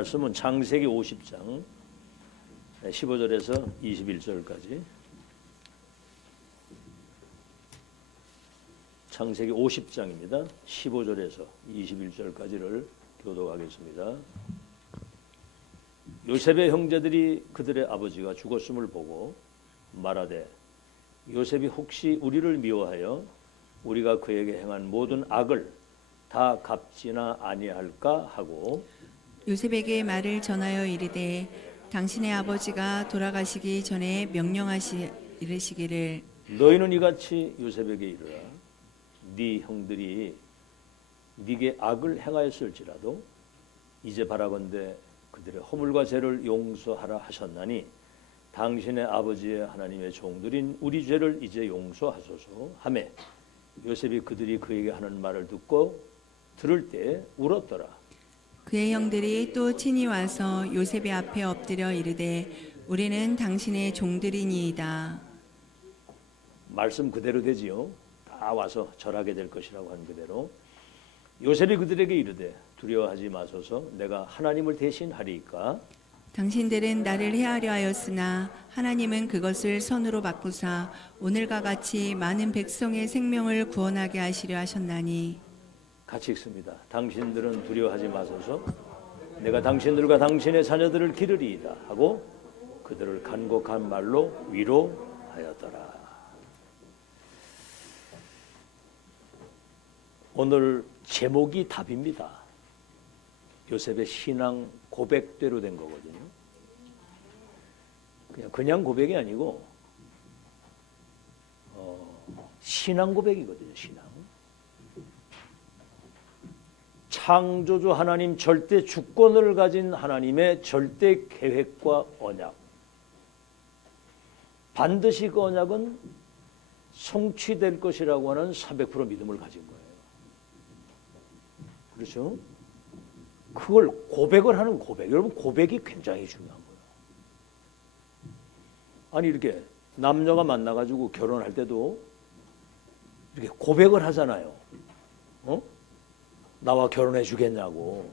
말씀은 창세기 50장 15절에서 21절까지. 창세기 50장입니다. 15절에서 21절까지를 교독하겠습니다. 요셉의 형제들이 그들의 아버지가 죽었음을 보고 말하되 요셉이 혹시 우리를 미워하여 우리가 그에게 행한 모든 악을 다 갚지나 아니할까 하고 요셉에게 말을 전하여 이르되 당신의 아버지가 돌아가시기 전에 이르시기를 너희는 이같이 요셉에게 이르라. 네 형들이 네게 악을 행하였을지라도 이제 바라건대 그들의 허물과 죄를 용서하라 하셨나니 당신의 아버지의 하나님의 종들인 우리 죄를 이제 용서하소서 하며 요셉이 그들이 그에게 하는 말을 듣고 들을 때 울었더라. 그의 형들이 또 친히 와서 요셉의 앞에 엎드려 이르되 우리는 당신의 종들이니이다. 말씀 그대로 되지요. 다 와서 절하게 될 것이라고 한 그대로 요셉이 그들에게 이르되 두려워하지 마소서 내가 하나님을 대신하리이까. 당신들은 나를 해하려 하였으나 하나님은 그것을 선으로 바꾸사 오늘과 같이 많은 백성의 생명을 구원하게 하시려 하셨나니. 같이 읽습니다. 당신들은 두려워하지 마소서 내가 당신들과 당신의 자녀들을 기르리이다 하고 그들을 간곡한 말로 위로하였더라. 오늘 제목이 답입니다. 요셉의 신앙 고백대로 된 거거든요. 그냥 고백이 아니고 신앙 고백이거든요. 신앙. 창조주 하나님 절대 주권을 가진 하나님의 절대 계획과 언약. 반드시 그 언약은 성취될 것이라고 하는 300% 믿음을 가진 거예요. 그렇죠? 그걸 고백을 하는 고백. 여러분 고백이 굉장히 중요한 거예요. 아니 이렇게 남녀가 만나가지고 결혼할 때도 이렇게 고백을 하잖아요. 나와 결혼해 주겠냐고.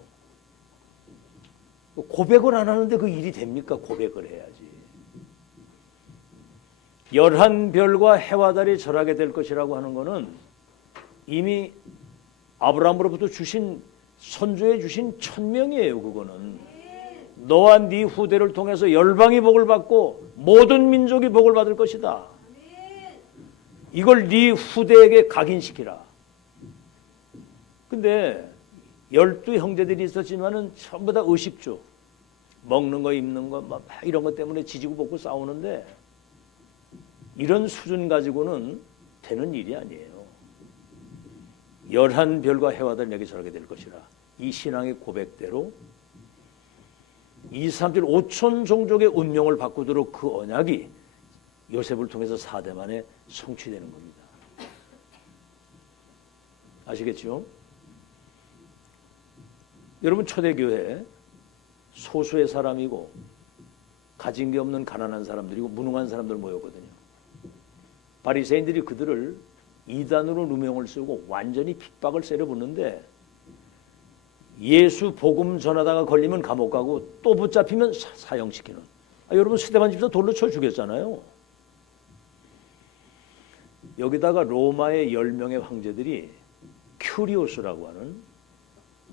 고백을 안 하는데 그 일이 됩니까? 고백을 해야지. 11별과 해와 달이 절하게 될 것이라고 하는 것은 이미 아브라함으로부터 주신 선조해 주신 천명이에요. 그거는 너와 네 후대를 통해서 열방이 복을 받고 모든 민족이 복을 받을 것이다. 이걸 네 후대에게 각인시키라. 근데 12 형제들이 있었지만은 전부 다 의식주, 먹는 거 입는 거 막 이런 것 때문에 지지고 볶고 싸우는데 이런 수준 가지고는 되는 일이 아니에요. 11별과 해와 달 내게 절하게 될 것이라. 이 신앙의 고백대로 2, 3절 5천 종족의 운명을 바꾸도록 그 언약이 요셉을 통해서 4대 만에 성취되는 겁니다. 아시겠죠? 여러분 초대교회 소수의 사람이고 가진 게 없는 가난한 사람들이고 무능한 사람들 모였거든요. 바리새인들이 그들을 이단으로 누명을 쓰고 완전히 핍박을 세려붙는데 예수 복음 전하다가 걸리면 감옥 가고 또 붙잡히면 사형시키는. 여러분 스데반 집사 돌로 쳐 죽였잖아요. 여기다가 로마의 10명의 황제들이 큐리오스라고 하는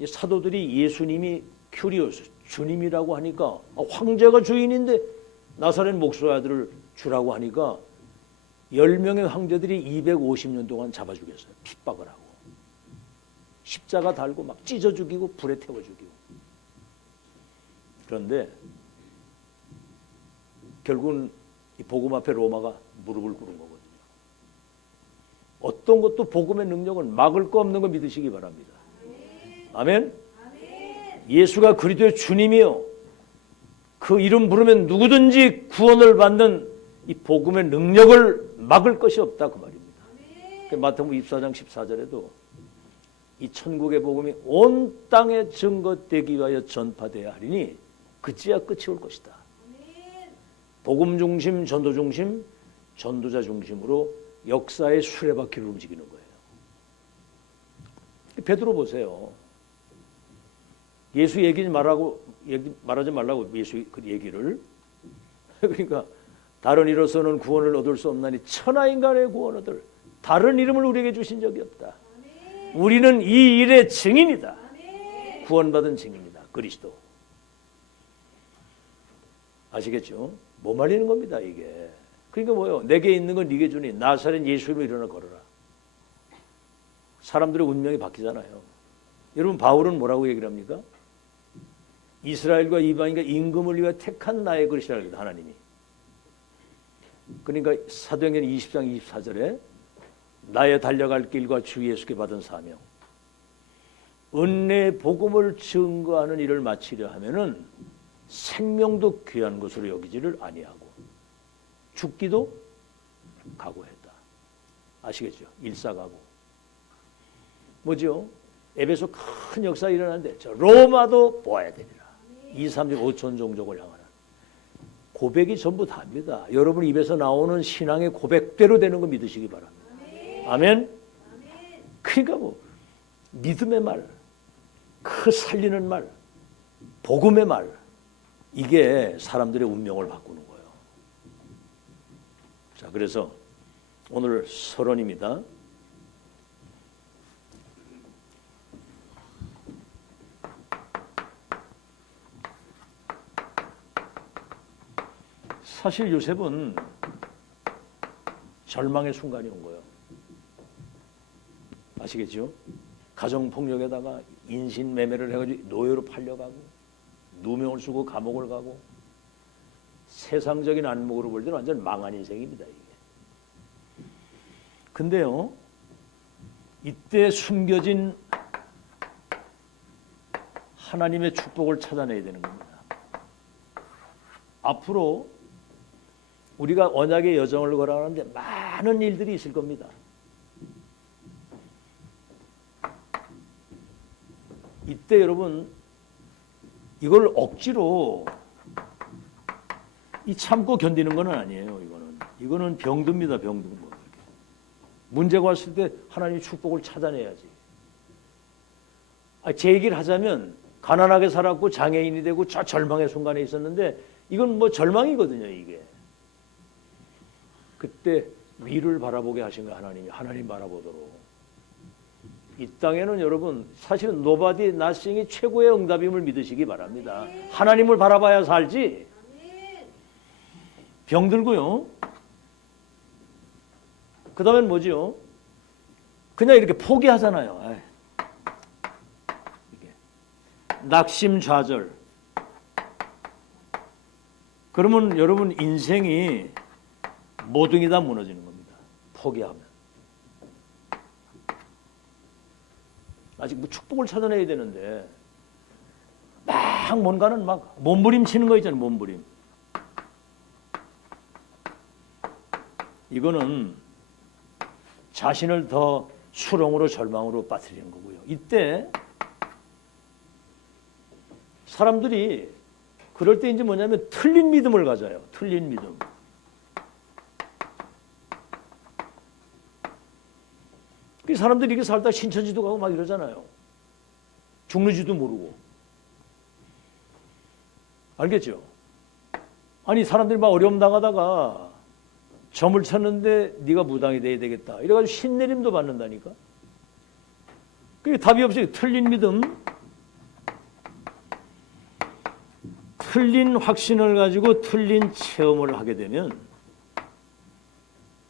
사도들이 예수님이 큐리오스 주님이라고 하니까 황제가 주인인데 나사렛 목수의 아들을 주라고 하니까 10명의 황제들이 250년 동안 잡아 죽였어요. 핍박을 하고 십자가 달고 막 찢어 죽이고 불에 태워 죽이고. 그런데 결국은 이 복음 앞에 로마가 무릎을 꿇은 거거든요. 어떤 것도 복음의 능력은 막을 거 없는 거 믿으시기 바랍니다. 아멘. 예수가 그리스도의 주님이요. 그 이름 부르면 누구든지 구원을 받는 이 복음의 능력을 막을 것이 없다 그 말입니다. 마태복음 24장 14절에도 이 천국의 복음이 온 땅에 증거되기 위하여 전파되어야 하리니 그제야 끝이 올 것이다. 복음 중심, 전도 중심, 전도자 중심으로 역사의 수레바퀴를 움직이는 거예요. 베드로 보세요. 예수 얘기 말하고 말하지 말라고 예수 그 얘기를. 그러니까 다른 이로서는 구원을 얻을 수 없나니 천하 인간의 구원 얻을 다른 이름을 우리에게 주신 적이 없다. 우리는 이 일의 증인이다. 구원받은 증인이다. 그리스도. 아시겠죠? 못 말리는 겁니다, 이게. 그러니까 뭐요? 내게 있는 건 네게 주니 나사렛 예수 이름으로 일어나 걸어라. 사람들의 운명이 바뀌잖아요. 여러분 바울은 뭐라고 얘기를 합니까? 이스라엘과 이방인과 임금을 위해 택한 나의 그릇이라 그럽니다. 하나님이. 그러니까 사도행전 20장 24절에 나의 달려갈 길과 주 예수께 받은 사명 은혜의 복음을 증거하는 일을 마치려 하면은 생명도 귀한 것으로 여기지를 아니하고 죽기도 각오했다. 아시겠죠? 일사각오. 뭐죠? 에베소 큰 역사 일어났는데 저 로마도 보아야 되리라. 2, 3, 5천 종족을 향하는 고백이 전부 다입니다. 여러분 입에서 나오는 신앙의 고백대로 되는 거 믿으시기 바랍니다. 아멘. 그러니까 뭐 믿음의 말, 그 살리는 말, 복음의 말, 이게 사람들의 운명을 바꾸는 거예요. 자, 그래서 오늘 서론입니다. 사실 요셉은 절망의 순간이 온 거예요. 아시겠죠? 가정폭력에다가 인신매매를 해가지고 노예로 팔려가고 누명을 쓰고 감옥을 가고 세상적인 안목으로 볼 때는 완전 망한 인생입니다. 이게. 근데요, 이때 숨겨진 하나님의 축복을 찾아내야 되는 겁니다. 앞으로 우리가 언약의 여정을 걸어가는데 많은 일들이 있을 겁니다. 이때 여러분 이걸 억지로 이 참고 견디는 건 아니에요. 이거는 병듭니다. 병든 거. 문제가 왔을 때 하나님의 축복을 찾아내야지. 제 얘기를 하자면 가난하게 살았고 장애인이 되고 저 절망의 순간에 있었는데 이건 뭐 절망이거든요. 이게. 그때 위를 바라보게 하신 거예요. 하나님 바라보도록. 이 땅에는 여러분 사실은 nobody, nothing이 최고의 응답임을 믿으시기 바랍니다. 하나님을 바라봐야 살지. 병들고요. 그 다음엔 뭐지요? 그냥 이렇게 포기하잖아요. 이게. 낙심좌절. 그러면 여러분 인생이 모든 게 다 무너지는 겁니다. 포기하면. 아직 뭐 축복을 찾아내야 되는데 막 뭔가는 막 몸부림치는 거 있잖아요. 몸부림. 이거는 자신을 더 수렁으로 절망으로 빠뜨리는 거고요. 이때 사람들이 그럴 때 이제 뭐냐면 틀린 믿음을 가져요. 틀린 믿음. 그 사람들이 이렇게 살다 신천지도 가고 막 이러잖아요. 죽는지도 모르고. 알겠죠? 아니 사람들이 막 어려움 당하다가 점을 쳤는데 네가 무당이 돼야 되겠다. 이래가지고 신내림도 받는다니까. 그게 답이 없어요. 틀린 믿음. 틀린 확신을 가지고 틀린 체험을 하게 되면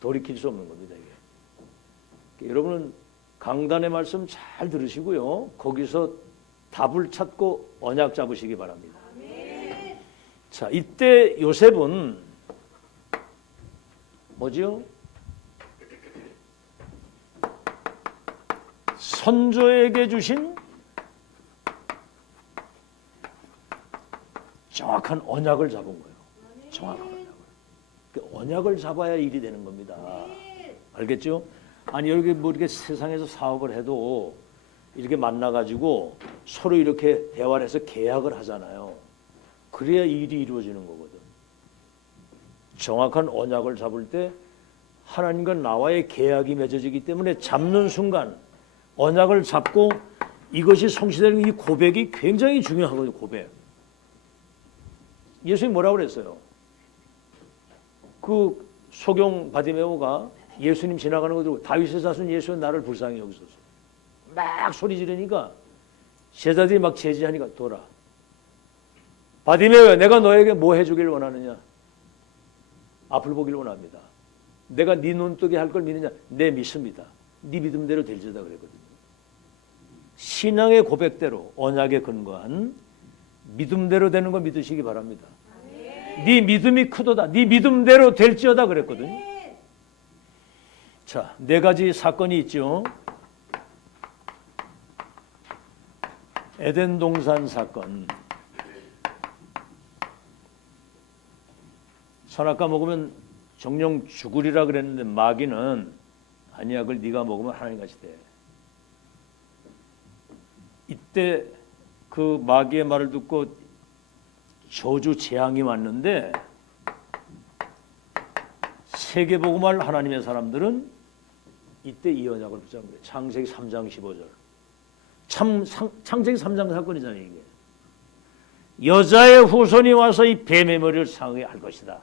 돌이킬 수 없는 겁니다. 이게. 여러분은 강단의 말씀 잘 들으시고요. 거기서 답을 찾고 언약 잡으시기 바랍니다. 자, 이때 요셉은 뭐죠? 선조에게 주신 정확한 언약을 잡은 거예요. 정확한 언약을. 그 언약을 잡아야 일이 되는 겁니다. 알겠죠? 아니 여기 뭐 이렇게 세상에서 사업을 해도 이렇게 만나가지고 서로 이렇게 대화를 해서 계약을 하잖아요. 그래야 일이 이루어지는 거거든. 정확한 언약을 잡을 때 하나님과 나와의 계약이 맺어지기 때문에 잡는 순간 언약을 잡고 이것이 성취되는 이 고백이 굉장히 중요하거든요. 고백. 예수님이 뭐라고 그랬어요? 그 소경 바디메오가 예수님 지나가는 거 들고 다윗의 자손 예수는 나를 불쌍히 여기소서. 막 소리 지르니까 제자들이 막 제지하니까 돌아. 바디메오야, 내가 너에게 뭐 해주길 원하느냐? 앞을 보길 원합니다. 내가 네 눈뜨게 할 걸 믿느냐? 내 믿습니다. 네 믿음대로 될지다 그랬거든요. 신앙의 고백대로 언약에 근거한 믿음대로 되는 거 믿으시기 바랍니다. 네 믿음이 크도다. 네 믿음대로 될지어다 그랬거든요. 자, 네 가지 사건이 있죠. 에덴 동산 사건. 선악과 먹으면 정령 죽으리라 그랬는데 마귀는 아니야, 그걸 네가 먹으면 하나님같이 돼. 이때 그 마귀의 말을 듣고 저주 재앙이 왔는데 세계복음할 하나님의 사람들은 이때 이 언약을 붙잡은 거예요. 창세기 3장 15절. 창세기 3장 사건이잖아요. 이게. 여자의 후손이 와서 이 뱀의 머리를 상하게 할 것이다.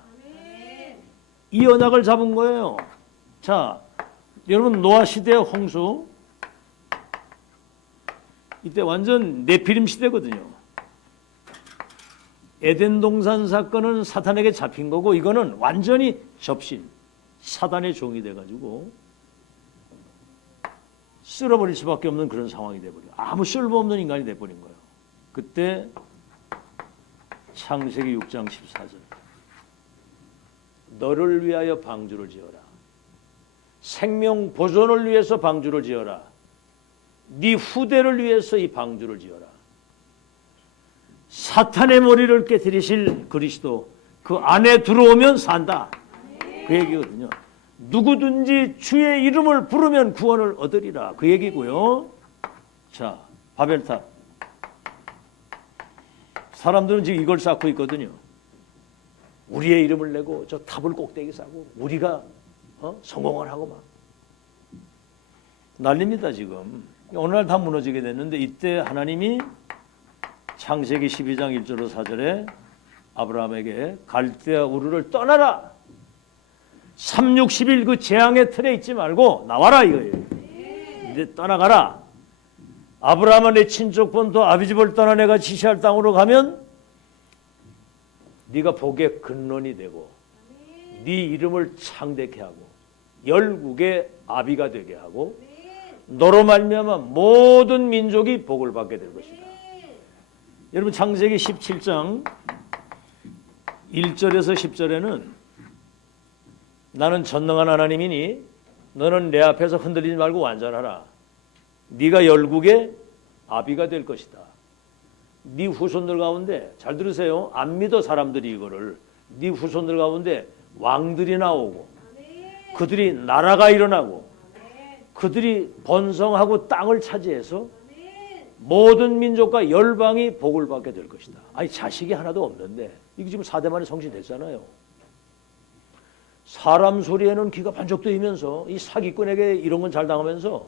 이 언약을 잡은 거예요. 자, 여러분 노아 시대의 홍수 이때 완전 네피림 시대거든요. 에덴 동산 사건은 사탄에게 잡힌 거고 이거는 완전히 접신 사단의 종이 돼가지고 쓸어버릴 수밖에 없는 그런 상황이 돼버려. 아무 쓸모없는 인간이 돼버린 거예요. 그때 창세기 6장 14절. 너를 위하여 방주를 지어라. 생명 보존을 위해서 방주를 지어라. 네 후대를 위해서 이 방주를 지어라. 사탄의 머리를 깨뜨리실 그리스도 그 안에 들어오면 산다. 그 얘기거든요. 누구든지 주의 이름을 부르면 구원을 얻으리라. 그 얘기고요. 자, 바벨탑. 사람들은 지금 이걸 쌓고 있거든요. 우리의 이름을 내고 저 탑을 꼭대기 쌓고 우리가 성공을 하고 막 난립니다 지금. 오늘날 다 무너지게 됐는데 이때 하나님이 창세기 12장 1절로 4절에 아브라함에게 갈대아 우르를 떠나라. 360일 그 재앙의 틀에 있지 말고 나와라 이거예요. 이제 떠나가라. 아브라함은 내 친족 본토 아비집을 떠나 내가 지시할 땅으로 가면 네가 복의 근원이 되고 네 이름을 창대케 하고 열국의 아비가 되게 하고 너로 말미암아 모든 민족이 복을 받게 될 것이다. 여러분 창세기 17장 1절에서 10절에는 나는 전능한 하나님이니 너는 내 앞에서 흔들리지 말고 완전하라. 네가 열국의 아비가 될 것이다. 네 후손들 가운데 잘 들으세요. 안 믿어 사람들이 이거를. 네 후손들 가운데 왕들이 나오고 그들이 나라가 일어나고 그들이 번성하고 땅을 차지해서 모든 민족과 열방이 복을 받게 될 것이다. 아니 자식이 하나도 없는데 이게 지금 4대 만에 성취됐잖아요. 사람 소리에는 귀가 반쪽 뜨이면서 이 사기꾼에게 이런 건 잘 당하면서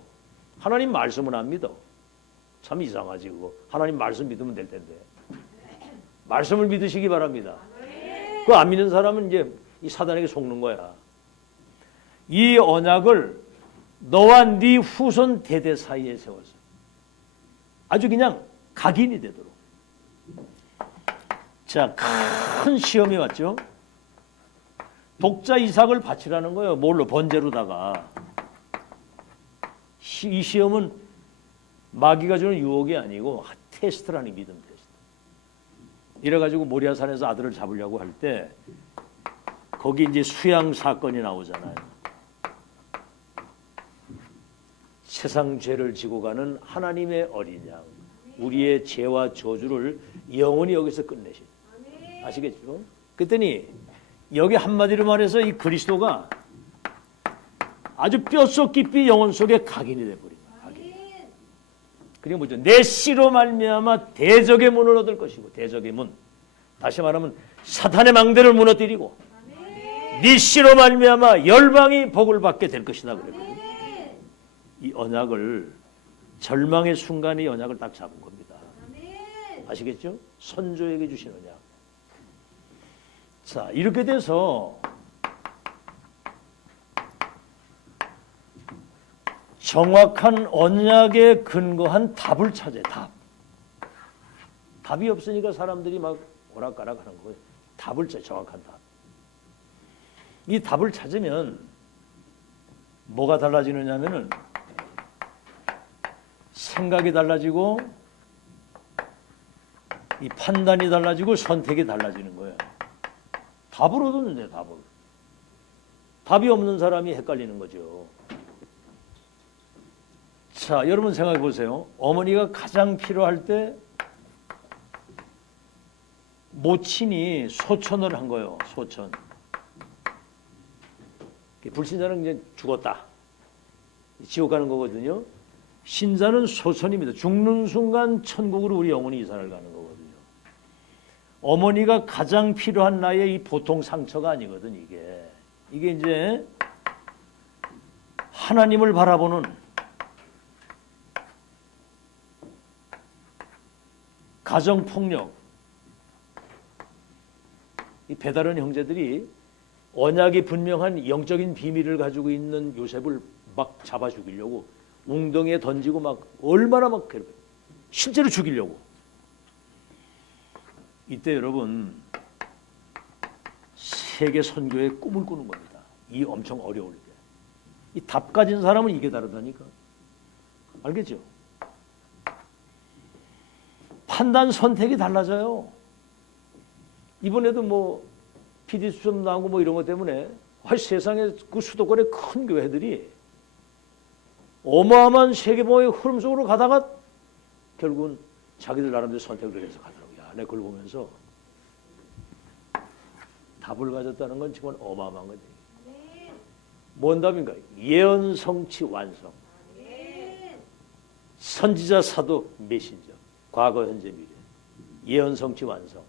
하나님 말씀은 안 믿어. 참 이상하지 그거. 하나님 말씀 믿으면 될 텐데. 말씀을 믿으시기 바랍니다. 그거 안 믿는 사람은 이제 이 사단에게 속는 거야. 이 언약을 너와 네 후손 대대 사이에 세워서 아주 그냥 각인이 되도록. 자, 큰 시험이 왔죠. 독자 이삭을 바치라는 거예요. 뭘로? 번제로다가. 이 시험은 마귀가 주는 유혹이 아니고 테스트라는 믿음 테스트. 이래가지고 모리아산에서 아들을 잡으려고 할 때 거기 이제 수양 사건이 나오잖아요. 세상 죄를 지고 가는 하나님의 어린 양, 우리의 죄와 저주를 영원히 여기서 끝내신. 아시겠죠? 그랬더니 여기 한마디로 말해서 이 그리스도가 아주 뼛속 깊이 영혼 속에 각인이 돼버린 거야. 각인. 그리고 뭐죠? 내 씨로 말미암아 대적의 문을 얻을 것이고, 대적의 문. 다시 말하면 사탄의 망대를 무너뜨리고 네 씨로 말미암아 열방이 복을 받게 될 것이다 그랬거든요. 이 언약을 절망의 순간에 언약을 딱 잡은 겁니다. 아시겠죠? 선조에게 주신 언약. 자, 이렇게 돼서 정확한 언약에 근거한 답을 찾아요. 답이 없으니까 사람들이 막 오락가락 하는 거예요. 답을 찾아, 정확한 답. 이 답을 찾으면 뭐가 달라지느냐면은 생각이 달라지고 이 판단이 달라지고 선택이 달라지는 거예요. 답을 얻었는데 답을. 답이 없는 사람이 헷갈리는 거죠. 자, 여러분 생각해 보세요. 어머니가 가장 필요할 때 모친이 소천을 한 거예요. 소천. 불신자는 이제 죽었다. 지옥 가는 거거든요. 신자는 소천입니다. 죽는 순간 천국으로 우리 영혼이 이사를 가는 거거든요. 어머니가 가장 필요한 나이에 이 보통 상처가 아니거든, 이게. 이게 이제 하나님을 바라보는 가정폭력. 이 배다른 형제들이 언약이 분명한 영적인 비밀을 가지고 있는 요셉을 막 잡아 죽이려고 웅덩이에 던지고 막 얼마나 막 괴롭혀요. 실제로 죽이려고. 이때 여러분 세계 선교의 꿈을 꾸는 겁니다. 이 엄청 어려울 때. 이 답 가진 사람은 이게 다르다니까. 알겠죠? 판단 선택이 달라져요. 이번에도 뭐 PD 수첩 나오고 뭐 이런 것 때문에 세상에 그 수도권의 큰 교회들이 어마어마한 세계보험의 흐름 속으로 가다가 결국은 자기들 나름대로 선택을 해서 가더라고요. 내가 그걸 보면서 답을 가졌다는 건 정말 어마어마한 거죠. 뭔 답인가? 예언 성취 완성. 선지자 사도 메신저. 과거 현재 미래. 예언 성취 완성.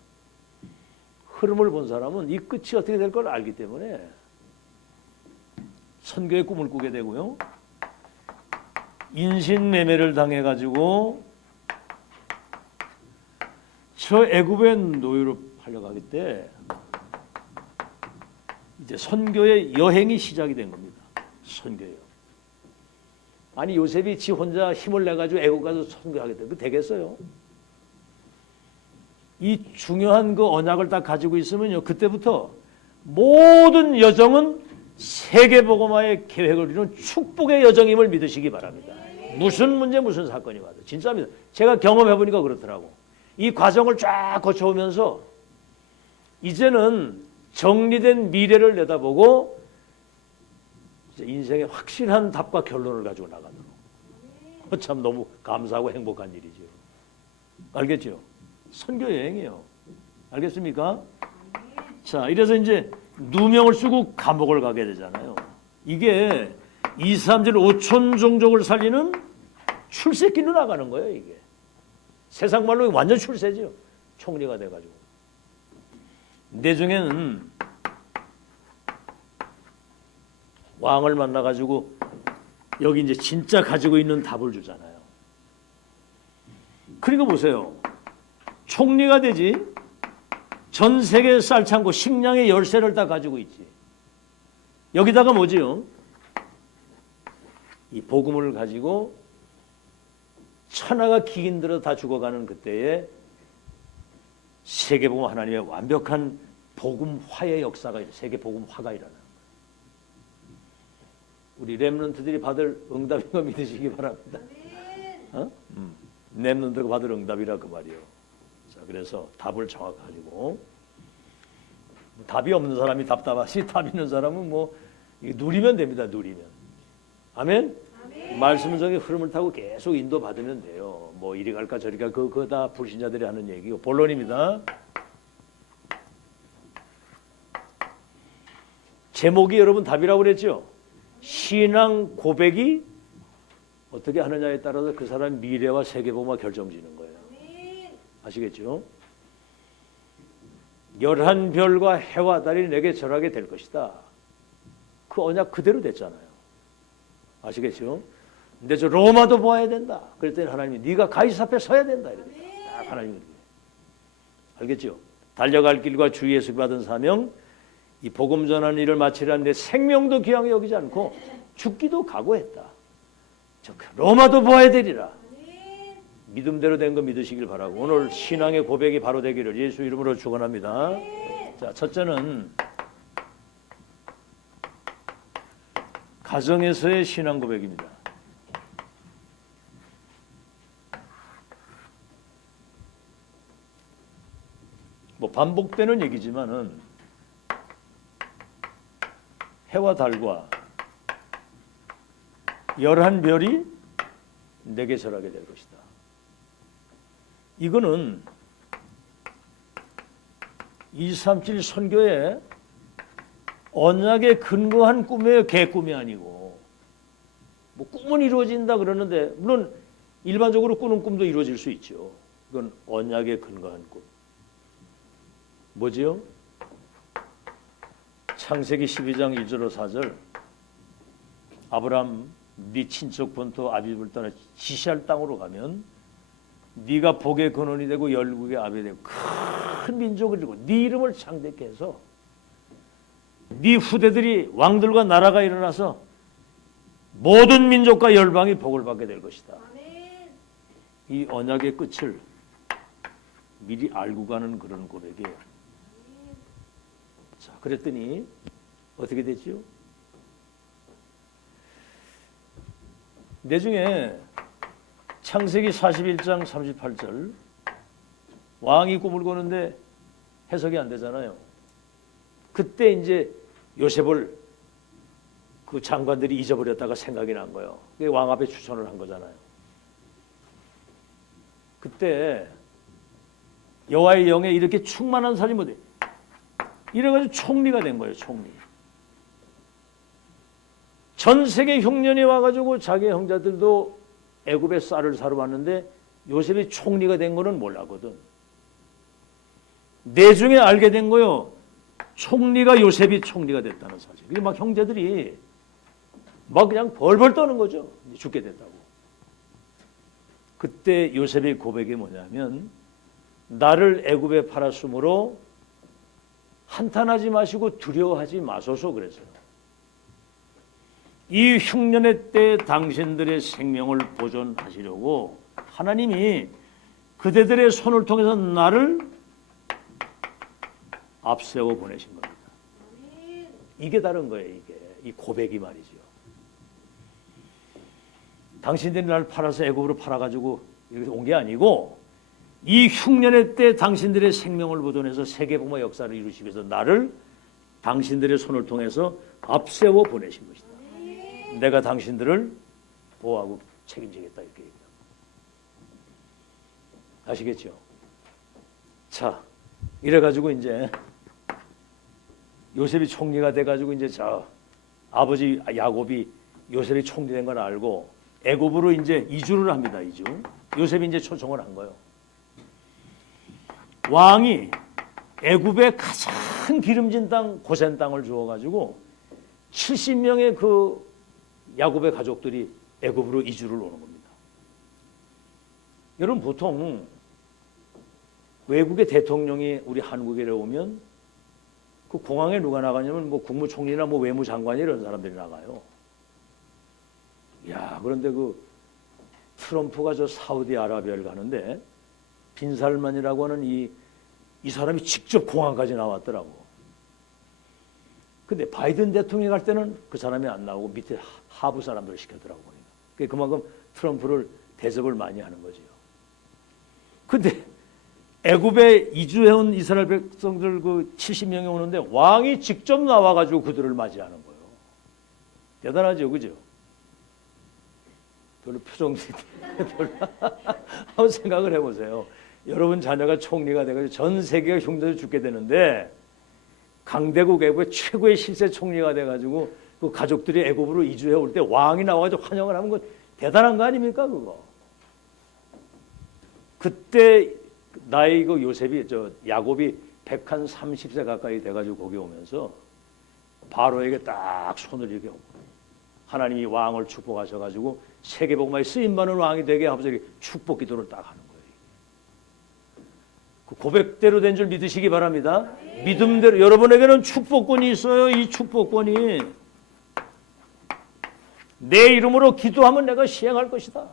흐름을 본 사람은 이 끝이 어떻게 될 걸 알기 때문에 선교의 꿈을 꾸게 되고요. 인신매매를 당해가지고 저 애굽의 노예로 팔려가기 때 이제 선교의 여행이 시작이 된 겁니다. 선교요. 아니 요셉이 지 혼자 힘을 내가지고 애굽 가서 선교하겠다. 그 되겠어요? 이 중요한 그 언약을 딱 가지고 있으면요. 그때부터 모든 여정은 세계복음화의 계획을 이루는 축복의 여정임을 믿으시기 바랍니다. 무슨 문제 무슨 사건이 와도 진짜입니다. 제가 경험해보니까 그렇더라고. 이 과정을 쫙 거쳐오면서 이제는 정리된 미래를 내다보고 이제 인생의 확실한 답과 결론을 가지고 나가도록. 참 너무 감사하고 행복한 일이죠. 알겠죠? 선교 여행이에요. 알겠습니까? 자, 이래서 이제 누명을 쓰고 감옥을 가게 되잖아요. 이게 2, 3질 5천 종족을 살리는 출세길로 나가는 거예요. 이게 세상 말로 완전 출세죠. 총리가 돼가지고. 내 중에는 왕을 만나가지고 여기 이제 진짜 가지고 있는 답을 주잖아요. 그리고 보세요. 총리가 되지 전 세계 쌀창고 식량의 열쇠를 다 가지고 있지. 여기다가 뭐지요? 이 복음을 가지고 천하가 기긴들어 다 죽어가는 그때에 세계복음 하나님의 완벽한 복음화의 역사가 세계 복음화가 일어나는 거예요. 우리 렘넌트들이 받을 응답인 거 믿으시기 바랍니다. 렘넌트가 받을 응답이라 그 말이에요. 자, 그래서 답을 정확하고 답이 없는 사람이 답답하시 답 있는 사람은 뭐 누리면 됩니다. 누리면. 아멘? 말씀적인 흐름을 타고 계속 인도받으면 돼요. 뭐 이리 갈까 저리 갈까 그거 다 불신자들이 하는 얘기고 본론입니다. 제목이 여러분 답이라고 그랬죠. 신앙 고백이 어떻게 하느냐에 따라서 그 사람의 미래와 세계복음화 결정지는 거예요. 아시겠죠? 11별과 해와 달이 내게 절하게 될 것이다. 그 언약 그대로 됐잖아요. 아시겠죠? 근데 저 로마도 보아야 된다. 그랬더니 하나님이 네가 가이사 앞에 서야 된다. 이렇게 딱 하나님이 알겠죠? 달려갈 길과 주 예수 받은 사명, 이 복음 전하는 일을 마치려는데 생명도 귀하게 여기지 않고 죽기도 각오했다. 로마도 보아야 되리라. 믿음대로 된 거 믿으시길 바라고 오늘 신앙의 고백이 바로 되기를 예수 이름으로 축원합니다. 자, 첫째는 가정에서의 신앙 고백입니다. 뭐 반복되는 얘기지만은 해와 달과 열한 별이 내게 절하게 될 것이다. 이거는 237 선교의 언약에 근거한 꿈이에요. 개꿈이 아니고. 뭐 꿈은 이루어진다 그러는데 물론 일반적으로 꾸는 꿈도 이루어질 수 있죠. 이건 언약에 근거한 꿈. 뭐지요? 창세기 12장 1절로 4절 아브람 네 친척 본토 아비집을 떠나 지시할 땅으로 가면 네가 복의 근원이 되고 열국의 아비 되고 큰 민족을 이루고 네 이름을 창대케 해서 네 후대들이 왕들과 나라가 일어나서 모든 민족과 열방이 복을 받게 될 것이다. 이 언약의 끝을 미리 알고 가는 그런 고백이에요. 자, 그랬더니 어떻게 됐지요? 내중에 창세기 41장 38절 왕이 꿈을 꾸는데 해석이 안 되잖아요. 그때 이제 요셉을 그 장관들이 잊어버렸다가 생각이 난 거예요. 왕 앞에 추천을 한 거잖아요. 그때 여호와의 영에 이렇게 충만한 사람이 뭐돼? 이래가지고 총리가 된 거예요. 총리. 전 세계 흉년이 와가지고 자기 형제들도 애굽에 쌀을 사러 왔는데 요셉이 총리가 된 거는 몰랐거든. 내중에 알게 된 거요. 총리가 요셉이 총리가 됐다는 사실. 그게 막 형제들이 막 그냥 벌벌 떠는 거죠. 죽게 됐다고. 그때 요셉의 고백이 뭐냐면 나를 애굽에 팔았으므로 한탄하지 마시고 두려워하지 마소서 그랬어요. 이 흉년의 때 당신들의 생명을 보존하시려고 하나님이 그대들의 손을 통해서 나를 앞세워 보내신 겁니다. 이게 다른 거예요. 이게 이 고백이 말이죠. 당신들이 나를 팔아서 애굽으로 팔아가지고 이렇게 온 게 아니고 이 흉년의 때 당신들의 생명을 보존해서 세계복음화 역사를 이루시기 위해서 나를 당신들의 손을 통해서 앞세워 보내신 것이다. 내가 당신들을 보호하고 책임지겠다 이렇게 얘기합니다. 아시겠죠? 자, 이래가지고 이제 요셉이 총리가 돼가지고 이제 저 아버지 야곱이 요셉이 총리된 걸 알고 애굽으로 이제 이주를 합니다. 이주. 요셉이 이제 초청을 한 거예요. 왕이 애굽의 가장 기름진 땅 고센 땅을 주어가지고 70명의 그 야곱의 가족들이 애굽으로 이주를 오는 겁니다. 여러분 보통 외국의 대통령이 우리 한국에 오면 그 공항에 누가 나가냐면 뭐 국무총리나 뭐 외무장관이 이런 사람들이 나가요. 야, 그런데 그 트럼프가 저 사우디아라비아를 가는데 빈살만이라고 하는 이 사람이 직접 공항까지 나왔더라고. 근데 바이든 대통령이 갈 때는 그 사람이 안 나오고 밑에 하부 사람들을 시켰더라고. 그만큼 트럼프를 대접을 많이 하는 거죠. 근데 애굽에 이주해온 이스라엘 백성들 그 70명이 오는데 왕이 직접 나와가지고 그들을 맞이하는 거예요. 대단하죠, 그죠? 별로 표정이 별로 한번 생각을 해보세요. 여러분 자녀가 총리가 돼가지고 전 세계가 흉년에 죽게 되는데 강대국 애굽의 최고의 실세 총리가 돼가지고 그 가족들이 애굽으로 이주해 올 때 왕이 나와가지고 환영을 하는 건 대단한 거 아닙니까 그거? 그때 나이 그 요셉이 저 야곱이 130세 가까이 돼가지고 거기 오면서 바로에게 딱 손을 이렇게 하나님이 왕을 축복하셔가지고 세계복음화에 쓰임받는 왕이 되게 하면서 축복 기도를 딱 하는 거예요. 그 고백대로 된 줄 믿으시기 바랍니다. 믿음대로 여러분에게는 축복권이 있어요. 이 축복권이 내 이름으로 기도하면 내가 시행할 것이다.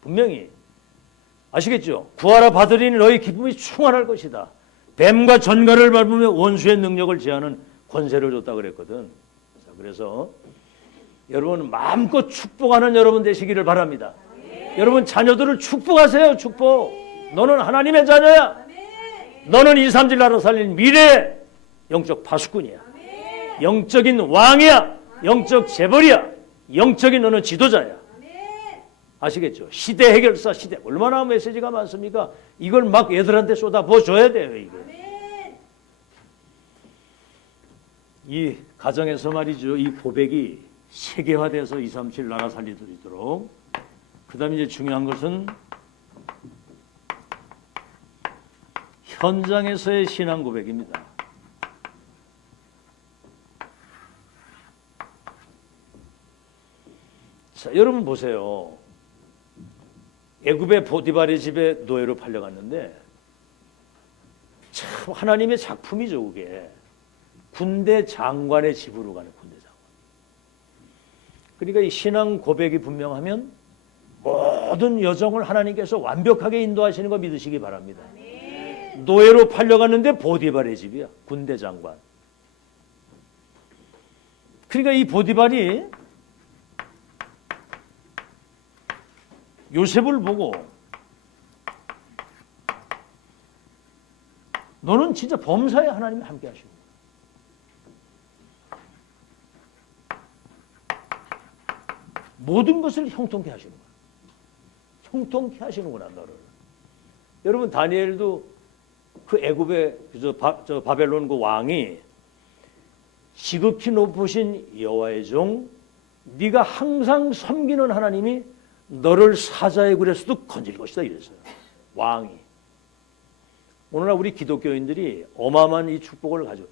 분명히 아시겠죠? 구하라 받으리니 너희 기쁨이 충만할 것이다. 뱀과 전갈을 밟으며 원수의 능력을 제하는 권세를 줬다 그랬거든. 자, 그래서 여러분 마음껏 축복하는 여러분 되시기를 바랍니다. 여러분 자녀들을 축복하세요. 축복. 너는 하나님의 자녀야. 너는 2, 3질 나라 살린 미래의 영적 파수꾼이야. 영적인 왕이야. 영적 재벌이야. 영적인 너는 지도자야. 아시겠죠? 시대 해결사 시대. 얼마나 메시지가 많습니까? 이걸 막 애들한테 쏟아부어줘야 돼요. 이게. 이 가정에서 말이죠. 이 고백이 세계화돼서 2, 3, 7 나라 살리도록. 그 다음에 이제 중요한 것은 현장에서의 신앙 고백입니다. 자, 여러분 보세요. 애굽의 보디발의 집에 노예로 팔려갔는데 참 하나님의 작품이죠. 그게 군대 장관의 집으로 가는 군대 장관. 그러니까 이 신앙 고백이 분명하면 모든 여정을 하나님께서 완벽하게 인도하시는 거 믿으시기 바랍니다. 노예로 팔려갔는데 보디발의 집이야. 군대 장관. 그러니까 이 보디발이 요셉을 보고 너는 진짜 범사에 하나님이 함께 하시고 모든 것을 형통케 하시는 거야. 형통케 하시는구나 너를. 여러분 다니엘도 그 애굽의 저 바벨론 그 왕이 지극히 높으신 여호와의 종 네가 항상 섬기는 하나님이 너를 사자의 굴에서도 건질 것이다 이랬어요. 왕이. 오늘날 우리 기독교인들이 어마어마한 이 축복을 가지고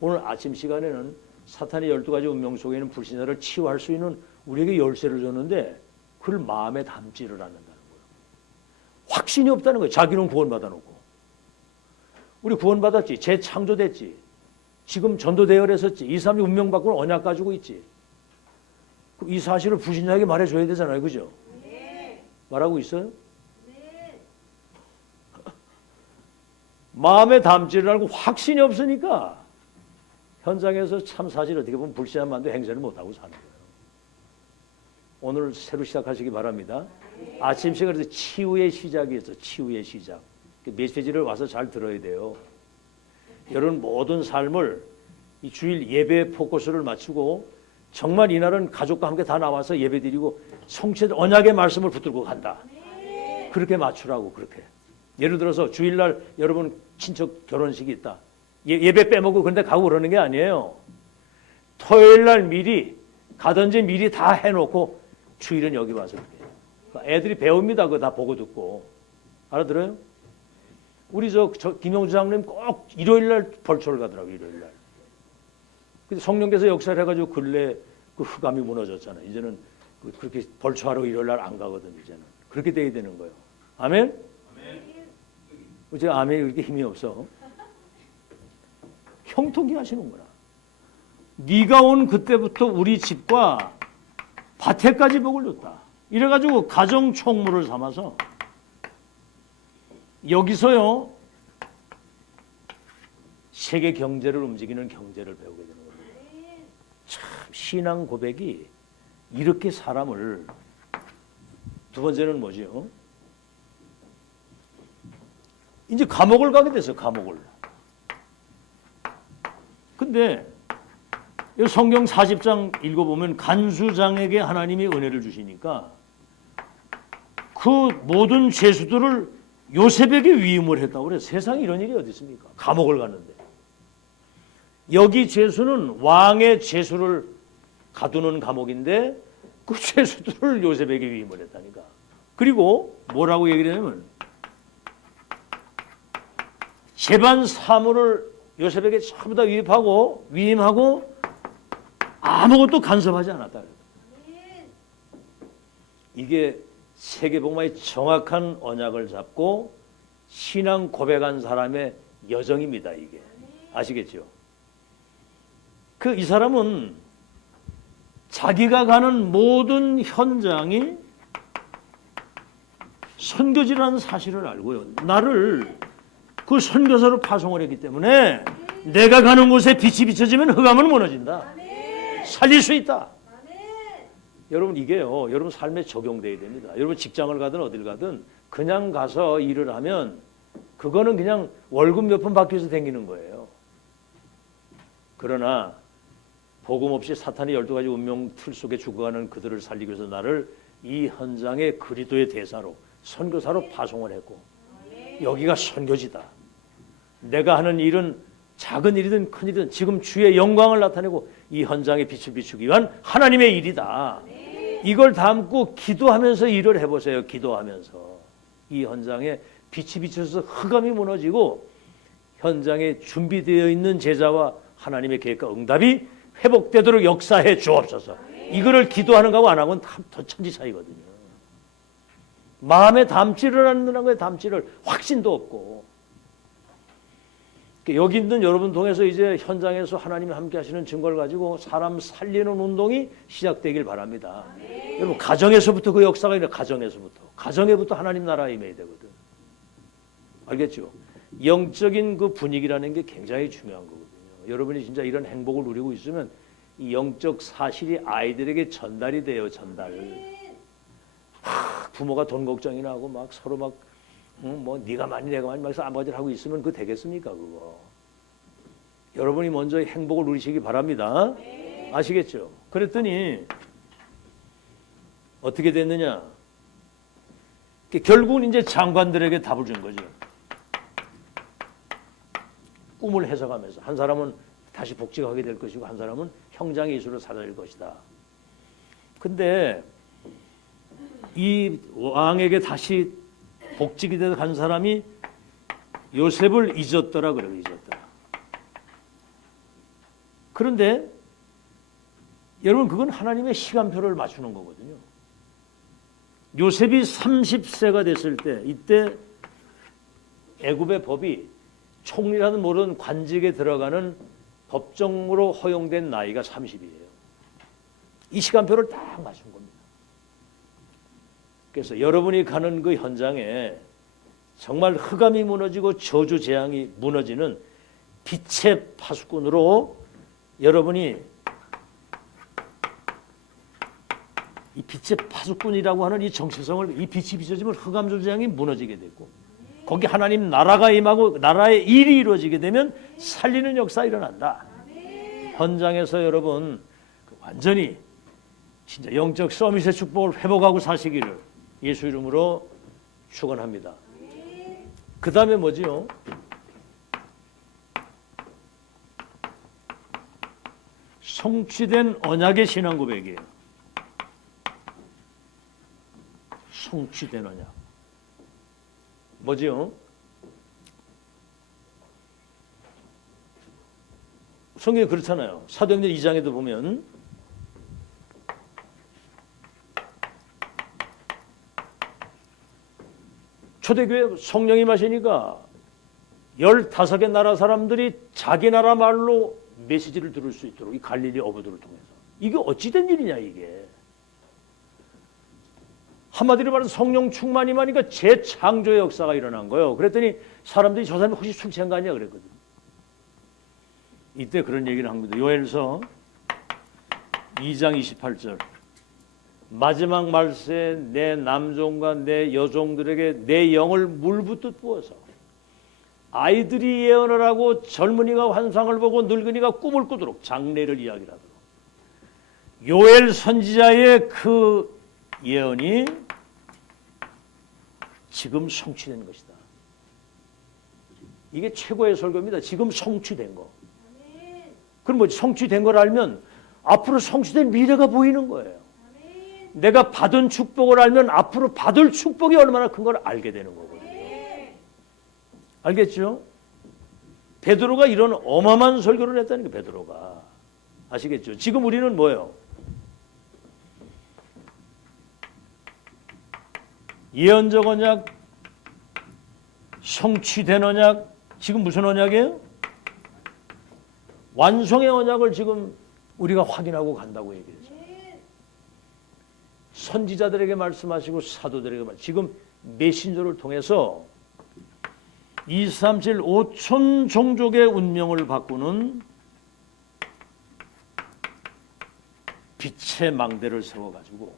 오늘 아침 시간에는 사탄의 12가지 운명 속에 있는 불신자를 치유할 수 있는 우리에게 열쇠를 줬는데 그걸 마음에 담지를 않는다는 거예요. 확신이 없다는 거예요. 자기는 구원받아 놓고. 우리 구원받았지. 재창조됐지. 지금 전도대열했었지. 2, 3이 운명 바꾸는 언약 가지고 있지. 이 사실을 불신자에게 말해줘야 되잖아요. 그죠? 네. 말하고 있어요? 네. 마음에 담지를 않고 확신이 없으니까 현장에서 참 사실 어떻게 보면 불신한 만도 행세를 못하고 사는 거예요. 오늘 새로 시작하시기 바랍니다. 네. 아침 시간에서 치유의 시작이 있어. 치유의 시작. 메시지를 와서 잘 들어야 돼요. 여러분 모든 삶을 이 주일 예배 포커스를 맞추고 정말 이날은 가족과 함께 다 나와서 예배드리고 성취 언약의 말씀을 붙들고 간다. 그렇게 맞추라고. 그렇게. 예를 들어서 주일날 여러분 친척 결혼식이 있다. 예배 빼먹고 그런데 가고 그러는 게 아니에요. 토요일날 미리 가든지 미리 다 해놓고 주일은 여기 와서 그렇게. 애들이 배웁니다. 그거 다 보고 듣고. 알아들어요? 우리 저 김영주 장님 꼭 일요일날 벌초를 가더라고요. 일요일날. 근데 성령께서 역사를 해가지고 근래 그 흑암이 무너졌잖아요. 이제는 그렇게 벌초하러 일요일날 안 가거든. 이제는 그렇게 돼야 되는 거예요. 아멘? 아멘. 제가 아멘이 그렇게 힘이 없어. 형통케 하시는구나. 네가 온 그때부터 우리 집과 밭에까지 복을 줬다. 이래가지고 가정 총무를 삼아서 여기서요 세계 경제를 움직이는 경제를 배우게 되는 겁니다. 참 신앙 고백이 이렇게 사람을. 두 번째는 뭐죠? 이제 감옥을 가게 됐어요. 감옥을. 근데 성경 40장 읽어보면 간수장에게 하나님이 은혜를 주시니까 그 모든 죄수들을 요셉에게 위임을 했다고 그래요. 세상에 이런 일이 어디 있습니까? 감옥을 갔는데. 여기 죄수는 왕의 죄수를 가두는 감옥인데 그 죄수들을 요셉에게 위임을 했다니까. 그리고 뭐라고 얘기를 하냐면 재반 사무를 요셉에게 전부 다 위임하고 아무것도 간섭하지 않았다. 이게 세계복음화의 정확한 언약을 잡고 신앙 고백한 사람의 여정입니다. 이게 아시겠죠? 그 이 사람은 자기가 가는 모든 현장이 선교지라는 사실을 알고요. 나를 그 선교사로 파송을 했기 때문에 내가 가는 곳에 빛이 비춰지면 흑암은 무너진다. 살릴 수 있다. 여러분 이게요. 여러분 삶에 적용돼야 됩니다. 여러분 직장을 가든 어딜 가든 그냥 가서 일을 하면 그거는 그냥 월급 몇 푼 받기 위해서 다니는 거예요. 그러나 복음 없이 사탄의 12가지 운명 틀 속에 죽어가는 그들을 살리기 위해서 나를 이 현장의 그리스도의 대사로 선교사로 파송을 했고 여기가 선교지다. 내가 하는 일은 작은 일이든 큰 일이든 지금 주의 영광을 나타내고 이 현장에 빛을 비추기 위한 하나님의 일이다. 이걸 담고 기도하면서 일을 해보세요. 기도하면서 이 현장에 빛이 비춰서 흑암이 무너지고 현장에 준비되어 있는 제자와 하나님의 계획과 응답이 회복되도록 역사해 주옵소서. 이거를 기도하는 거하고 안 하고는 더 천지 차이거든요. 마음에 담지를 않는 거에 담지를 확신도 없고. 여기 있는 여러분 통해서 이제 현장에서 하나님이 함께 하시는 증거를 가지고 사람 살리는 운동이 시작되길 바랍니다. 여러분 가정에서부터 그 역사가 일어나. 가정에부터 하나님 나라에 임해야 되거든. 알겠죠? 영적인 그 분위기라는 게 굉장히 중요한 거거든요. 여러분이 진짜 이런 행복을 누리고 있으면 이 영적 사실이 아이들에게 전달이 돼요. 부모가 돈 걱정이나 하고 막 서로 막 뭐 네가 많이 내가 많이 막 해서 아버지를 하고 있으면 그거 되겠습니까? 그거. 여러분이 먼저 행복을 누리시기 바랍니다. 아시겠죠? 그랬더니 어떻게 됐느냐? 결국은 이제 장관들에게 답을 준 거죠. 꿈을 해석하면서 한 사람은 다시 복직하게 될 것이고 한 사람은 형장의 이수로 사라질 것이다. 근데 이 왕에게 다시 복직이 돼서 간 사람이 요셉을 잊었더라 그래요. 잊었더라. 그런데 여러분 그건 하나님의 시간표를 맞추는 거거든요. 요셉이 30세가 됐을 때 이때 애굽의 법이 총리라는 모든 관직에 들어가는 법정으로 허용된 나이가 30이에요. 이 시간표를 딱 맞춘 겁니다. 그래서 여러분이 가는 그 현장에 정말 흑암이 무너지고 저주 재앙이 무너지는 빛의 파수꾼으로 여러분이 이 빛의 파수꾼이라고 하는 이 정체성을 이 빛이 비춰지면 흑암 저주 재앙이 무너지게 되고 거기 하나님 나라가 임하고 나라의 일이 이루어지게 되면 살리는 역사 일어난다. 현장에서 여러분 완전히 진짜 영적 서밋의 축복을 회복하고 사시기를 예수 이름으로 축원합니다. 그 다음에 뭐지요? 성취된 언약의 신앙 고백이에요. 성취된 언약. 뭐지요? 성경이 그렇잖아요. 사도행전 2장에도 보면 초대교회 성령이 마시니까 15개 나라 사람들이 자기 나라 말로 메시지를 들을 수 있도록 이 갈릴리 어부들을 통해서. 이게 어찌된 일이냐 이게. 한마디로 말해서 성령 충만이 많으니까 재창조의 역사가 일어난 거예요. 그랬더니 사람들이 저 사람이 혹시 술 취한 거 아니야 그랬거든. 이때 그런 얘기를 한 겁니다. 요엘서 2장 28절. 마지막 말세에 내 남종과 내 여종들에게 내 영을 물붓듯 부어서 아이들이 예언을 하고 젊은이가 환상을 보고 늙은이가 꿈을 꾸도록 장래를 이야기하도록. 요엘 선지자의 그 예언이 지금 성취된 것이다. 이게 최고의 설교입니다. 지금 성취된 거. 그럼 뭐지? 성취된 걸 알면 앞으로 성취된 미래가 보이는 거예요. 내가 받은 축복을 알면 앞으로 받을 축복이 얼마나 큰 걸 알게 되는 거거든요. 알겠죠? 베드로가 이런 어마어마한 설교를 했다는 게 베드로가. 아시겠죠? 지금 우리는 뭐예요? 예언적 언약 성취된 언약, 지금 무슨 언약이에요? 완성의 언약을 지금 우리가 확인하고 간다고 얘기했죠. 선지자들에게 말씀하시고 사도들에게 지금 메신저를 통해서 237 5천 종족의 운명을 바꾸는 빛의 망대를 세워가지고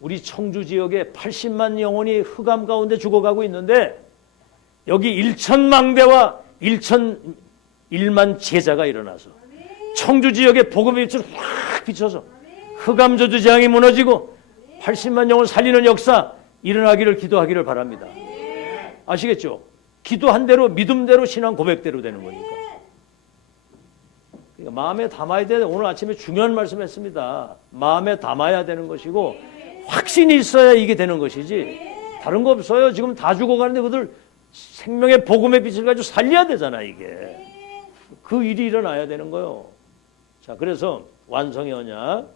우리 청주 지역에 80만 영혼이 흑암 가운데 죽어가고 있는데 여기 1,000망대와 1,001만 제자가 일어나서 청주 지역의 복음의 빛을 확 비춰서 흑암 저주 재앙이 무너지고 80만 영혼 살리는 역사 일어나기를 기도하기를 바랍니다. 아시겠죠? 기도한 대로 믿음대로 신앙 고백대로 되는 거니까. 그러니까 마음에 담아야 돼. 오늘 아침에 중요한 말씀했습니다. 마음에 담아야 되는 것이고 확신이 있어야 이게 되는 것이지 다른 거 없어요. 지금 다 죽어가는데 그들 생명의 복음의 빛을 가지고 살려야 되잖아. 이게 그 일이 일어나야 되는 거요. 자, 그래서 완성의 언약,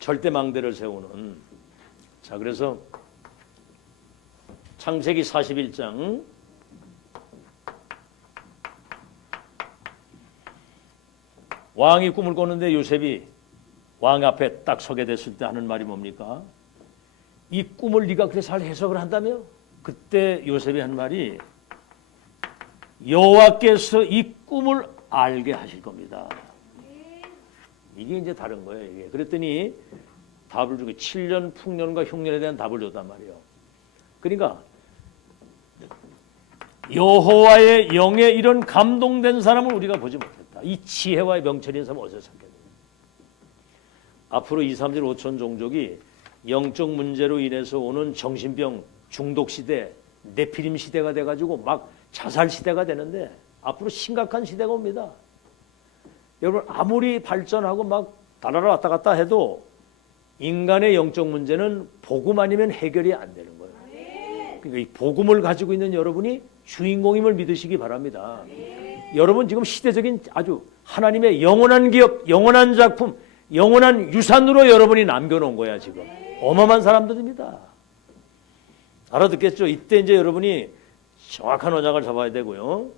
절대 망대를 세우는. 자, 그래서 창세기 41장 왕이 꿈을 꿨는데 요셉이 왕 앞에 딱 서게 됐을 때 하는 말이 뭡니까? 이 꿈을 네가 그렇게 잘 해석을 한다며? 그때 요셉이 한 말이 여호와께서 이 꿈을 알게 하실 겁니다. 이게 이제 다른 거예요. 이게. 그랬더니 답을 주고 7년 풍년과 흉년에 대한 답을 줬단 말이에요. 그러니까 여호와의 영에 이런 감동된 사람을 우리가 보지 못했다. 이 지혜와 명철인 사람은 어디서 찾겠느냐. 앞으로 2, 3, 7, 5천 종족이 영적 문제로 인해서 오는 정신병 중독 시대, 네피림 시대가 돼가지고 막 자살 시대가 되는데 앞으로 심각한 시대가 옵니다. 여러분 아무리 발전하고 막 달아라 왔다 갔다 해도 인간의 영적 문제는 복음 아니면 해결이 안 되는 거예요. 그러니까 이 복음을 가지고 있는 여러분이 주인공임을 믿으시기 바랍니다. 여러분 지금 시대적인 아주 하나님의 영원한 기업, 영원한 작품, 영원한 유산으로 여러분이 남겨놓은 거야 지금. 어마어마한 사람들입니다. 알아듣겠죠? 이때 이제 여러분이 정확한 언약을 잡아야 되고요.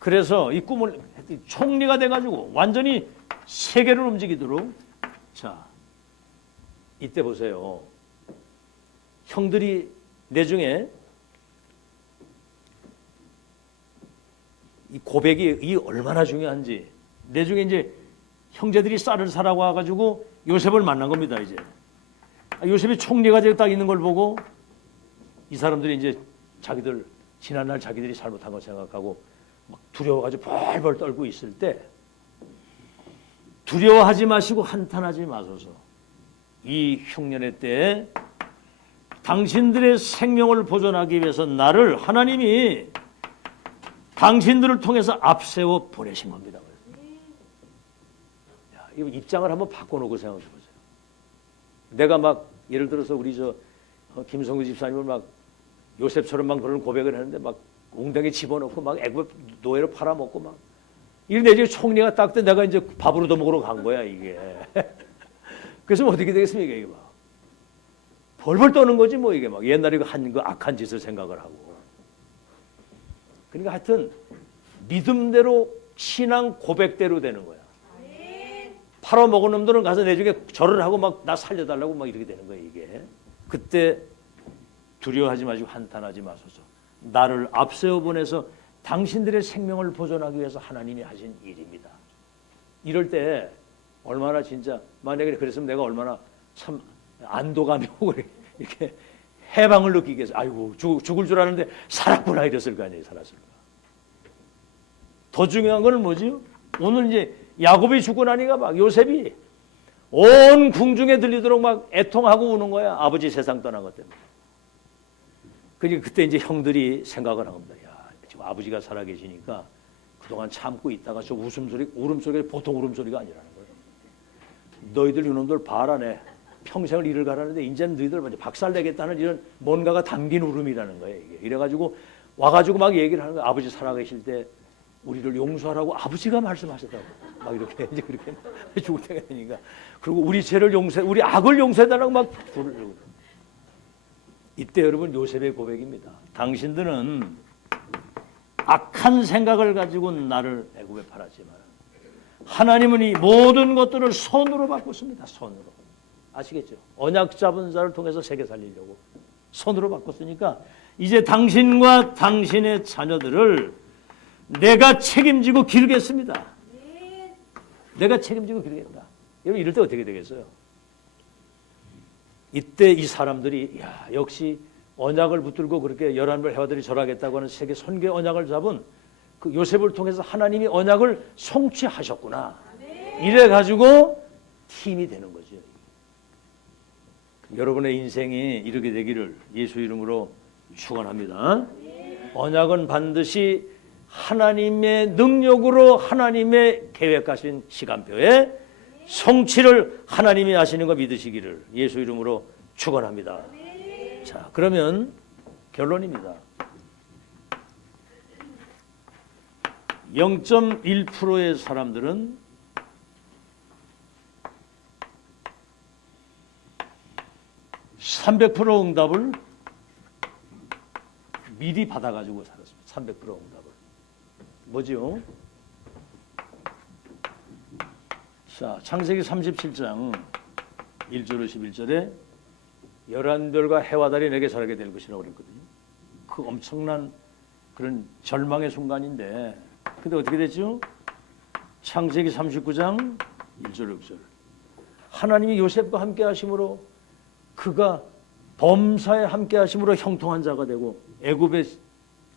그래서 이 꿈을 총리가 돼가지고 완전히 세계를 움직이도록. 자, 이때 보세요. 형들이 내 중에 이 고백이 이 얼마나 중요한지. 내 중에 이제 형제들이 쌀을 사라고 와가지고 요셉을 만난 겁니다. 이제 요셉이 총리가 되어 딱 있는 걸 보고 이 사람들이 이제 자기들 지난날 자기들이 잘못한 거 생각하고 막 두려워가지고 벌벌 떨고 있을 때 두려워하지 마시고 한탄하지 마소서. 이 흉년의 때에 당신들의 생명을 보존하기 위해서 나를 하나님이 당신들을 통해서 앞세워 보내신 겁니다. 야, 이 입장을 한번 바꿔놓고 생각해 보세요. 내가 막 예를 들어서 우리 김성규 집사님을 막 요셉처럼 막 그런 고백을 했는데 막 웅덩이 집어넣고 막 애굽 노예로 팔아먹고 막 이런 내 집에 총리가 딱 때 내가 이제 밥으로 더 먹으러 간 거야 이게. 그래서 어떻게 되겠습니까 이게 막 벌벌 떠는 거지 뭐 이게 막 옛날에 한 그 악한 짓을 생각을 하고. 그러니까 하여튼 믿음대로 신앙 고백대로 되는 거야. 팔아먹은 놈들은 가서 내 중에 절을 하고 막 나 살려달라고 막 이렇게 되는 거야 이게. 그때 두려워하지 마시고 한탄하지 마소서. 나를 앞세워 보내서 당신들의 생명을 보존하기 위해서 하나님이 하신 일입니다. 이럴 때 얼마나 진짜 만약에 그랬으면 내가 얼마나 참 안도감이 오고 이렇게 해방을 느끼겠어. 아이고 죽을 줄 아는데 살았구나 이랬을 거 아니에요. 살았을까. 더 중요한 건 뭐지? 오늘 이제 야곱이 죽고 나니까 막 요셉이 온 궁중에 들리도록 막 애통하고 우는 거야. 아버지 세상 떠난 것 때문에. 그러니까 그때 이제 형들이 생각을 한 겁니다. 야, 지금 아버지가 살아계시니까 그동안 참고 있다가 저 웃음소리, 울음소리가 보통 울음소리가 아니라는 거예요. 너희들 이놈들 바라네. 평생을 일을 가라는데 이제는 너희들 먼저 박살내겠다는 이런 뭔가가 담긴 울음이라는 거예요. 이게. 이래가지고 와가지고 막 얘기를 하는 거예요. 아버지 살아계실 때 우리를 용서하라고 아버지가 말씀하셨다고. 막 이렇게 이제 그렇게 죽을 때가 되니까. 그리고 우리 죄를 우리 악을 용서해달라고 막 부르고. 이때 여러분 요셉의 고백입니다. 당신들은 악한 생각을 가지고 나를 애굽에 팔았지만 하나님은 이 모든 것들을 손으로 바꿨습니다. 손으로. 아시겠죠? 언약 잡은 자를 통해서 세계 살리려고 손으로 바꿨으니까 이제 당신과 당신의 자녀들을 내가 책임지고 기르겠습니다. 내가 책임지고 기르겠다. 여러분 이럴 때 어떻게 되겠어요? 이때 이 사람들이 야, 역시 언약을 붙들고 그렇게 11별 해와들이 절하겠다고 하는 세계 선교 언약을 잡은 그 요셉을 통해서 하나님이 언약을 성취하셨구나. 이래 가지고 팀이 되는 거죠. 여러분의 인생이 이렇게 되기를 예수 이름으로 축원합니다. 언약은 반드시 하나님의 능력으로 하나님의 계획하신 시간표에 성취를 하나님이 하시는 거 믿으시기를 예수 이름으로 축원합니다. 자, 그러면 결론입니다. 0.1%의 사람들은 (300% 응답을) 미리 받아가지고 살았습니다. 300% 응답을. 뭐지요? 자, 창세기 37장 1절로 11절에 11별과 해와 달이 내게 절하게 될 것이라고 그랬거든요. 그 엄청난 그런 절망의 순간인데 근데 어떻게 됐죠? 창세기 39장 1절 6절 하나님이 요셉과 함께 하심으로 그가 범사에 함께 하심으로 형통한 자가 되고 애굽의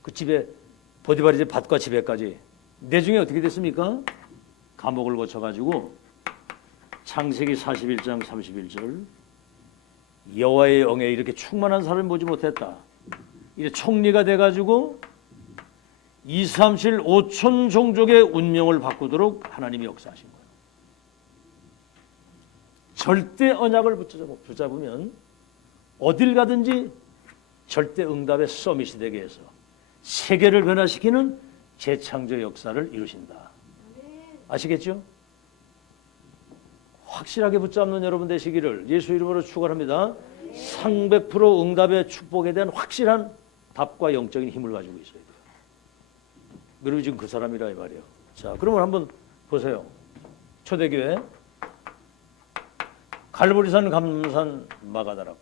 그 집에 보디발의 집 밭과 지배까지 내중에 어떻게 됐습니까? 감옥을 거쳐가지고 창세기 41장 31절 여호와의 영에 이렇게 충만한 사람을 보지 못했다. 이제 총리가 돼가지고 2, 3, 7, 5천 종족의 운명을 바꾸도록 하나님이 역사하신 거예요. 절대 언약을 붙잡으면 어딜 가든지 절대 응답의 서밋이 되게 해서 세계를 변화시키는 재창조 역사를 이루신다. 아시겠죠? 확실하게 붙잡는 여러분 되시기를 예수 이름으로 축원합니다. 300% 응답의 축복에 대한 확실한 답과 영적인 힘을 가지고 있어야 돼요. 여러분 지금 그 사람이라 이 말이에요. 자, 그러면 한번 보세요. 초대교회 갈보리산, 감산, 마가다락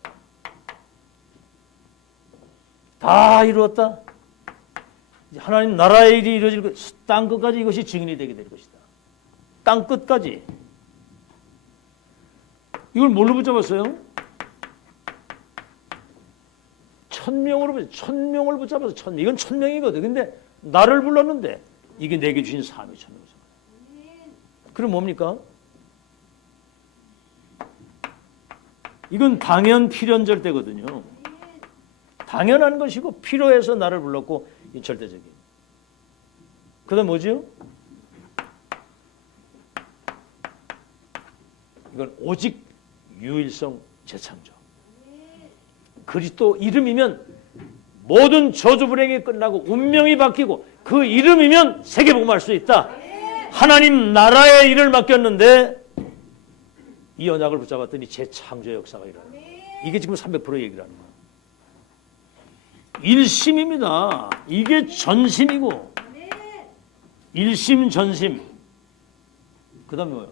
다 이루었다. 하나님 나라의 일이 이루어질 것, 땅 끝까지 이것이 증인이 되게 될 것이다. 땅 끝까지. 이걸 뭘로 붙잡았어요? 1000명을 붙잡아서 1000명. 이건 1000명이거든. 근데 나를 불렀는데 이게 내게 주신 삶이 1000명. 그럼 뭡니까? 이건 당연 필연절 때거든요. 당연한 것이고 필요해서 나를 불렀고 이 절대적인. 그다음 뭐지요? 이건 오직 유일성 재창조. 그리스도 이름이면 모든 저주불행이 끝나고 운명이 바뀌고 그 이름이면 세계복음할 수 있다. 하나님 나라의 일을 맡겼는데 이 언약을 붙잡았더니 재창조의 역사가 일어나요. 이게 지금 300% 얘기를 하는 거예요. 일심입니다. 이게 전심이고 일심 전심 그 다음에 뭐요?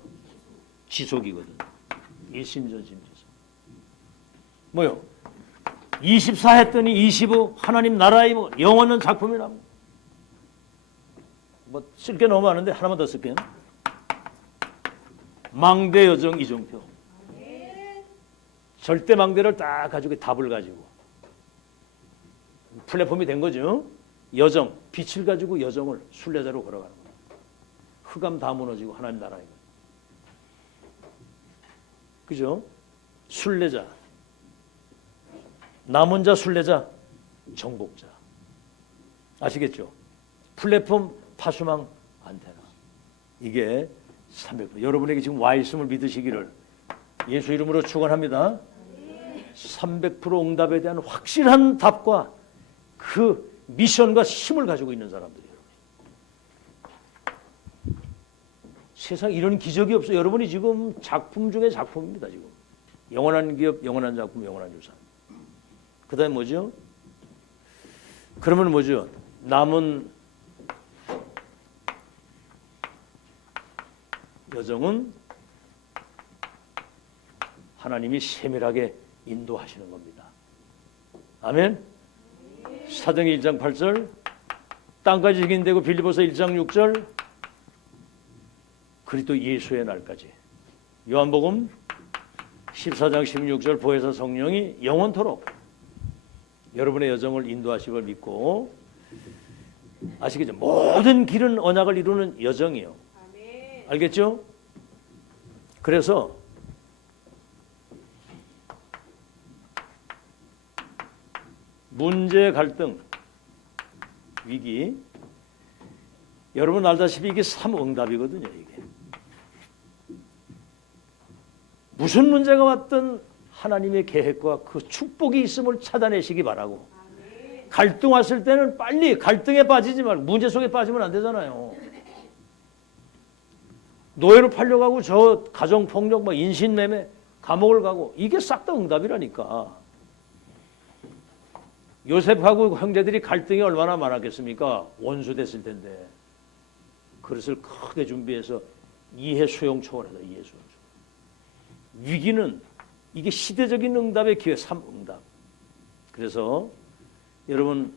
지속이거든. 일심 전심 지속 뭐요? 24 했더니 25 하나님 나라의 뭐 영원한 작품이라 뭐 쓸 게 너무 많은데 하나만 더 쓸게요. 망대 여정 이종표 절대 망대를 딱 가지고 답을 가지고 플랫폼이 된 거죠. 여정 빛을 가지고 여정을 순례자로 걸어가는 거예요. 흑암 다 무너지고 하나님 나라에 그죠? 순례자 남은 자 순례자 정복자 아시겠죠? 플랫폼 파수망 안테나 이게 300% 여러분에게 지금 와 있음을 믿으시기를 예수 이름으로 축원합니다. 300% 응답에 대한 확실한 답과 그 미션과 힘을 가지고 있는 사람들이에요. 세상 이런 기적이 없어요. 여러분이 지금 작품 중에 작품입니다. 지금 영원한 기업, 영원한 작품, 영원한 유산. 그다음에 뭐죠? 그러면 뭐죠? 남은 여정은 하나님이 세밀하게 인도하시는 겁니다. 아멘. 사도행전 1장 8절, 땅까지 증인되고 빌립보서 1장 6절, 그리스도 예수의 날까지. 요한복음 14장 16절, 보혜사 성령이 영원토록 여러분의 여정을 인도하실 걸 믿고, 아시겠죠? 모든 길은 언약을 이루는 여정이요. 알겠죠? 그래서 문제, 갈등, 위기, 여러분 알다시피 이게 삼응답이거든요. 이게 무슨 문제가 왔든 하나님의 계획과 그 축복이 있음을 찾아내시기 바라고, 갈등 왔을 때는 빨리 갈등에 빠지지 말고, 문제 속에 빠지면 안 되잖아요. 노예로 팔려가고 저 가정폭력, 막 인신매매, 감옥을 가고, 이게 싹 다 응답이라니까. 요셉하고 형제들이 갈등이 얼마나 많았겠습니까? 원수 됐을 텐데 그릇을 크게 준비해서 이해 수용 초월해서 이해 수용 초월. 위기는 이게 시대적인 응답의 기회, 삼응답. 그래서 여러분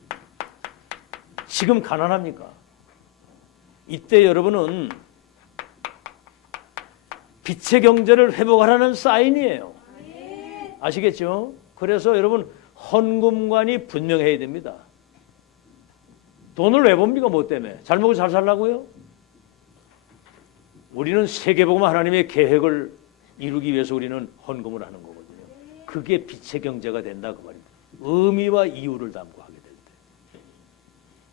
지금 가난합니까? 이때 여러분은 빛의 경제를 회복하라는 사인이에요. 아시겠죠? 그래서 여러분 헌금관이 분명해야 됩니다. 돈을 왜 봅니까? 뭐 때문에? 잘 먹고 잘 살라고요? 우리는 세계복음 하나님의 계획을 이루기 위해서 우리는 헌금을 하는 거거든요. 그게 빛의 경제가 된다 그 말입니다. 의미와 이유를 담고 하게 될 때.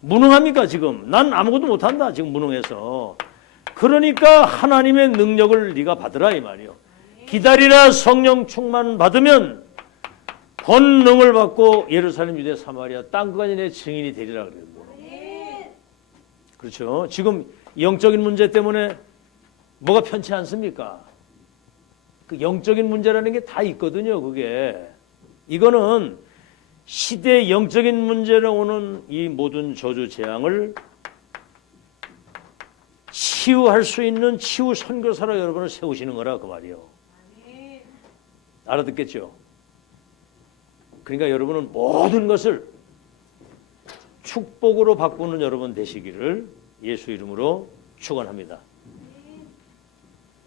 무능합니까 지금? 난 아무것도 못한다 지금 무능해서. 그러니까 하나님의 능력을 네가 받으라 이 말이요. 기다리라. 성령 충만 받으면 권능을 받고 예루살렘, 유대, 사마리아 땅끝까지 내 증인이 되리라 그래요. 그렇죠. 지금 영적인 문제 때문에 뭐가 편치 않습니까? 그 영적인 문제라는 게 다 있거든요. 그게 이거는 시대 영적인 문제로 오는 이 모든 저주 재앙을 치유할 수 있는 치유 선교사로 여러분을 세우시는 거라 그 말이요. 알아듣겠죠? 그러니까 여러분은 모든 것을 축복으로 바꾸는 여러분 되시기를 예수 이름으로 축원합니다.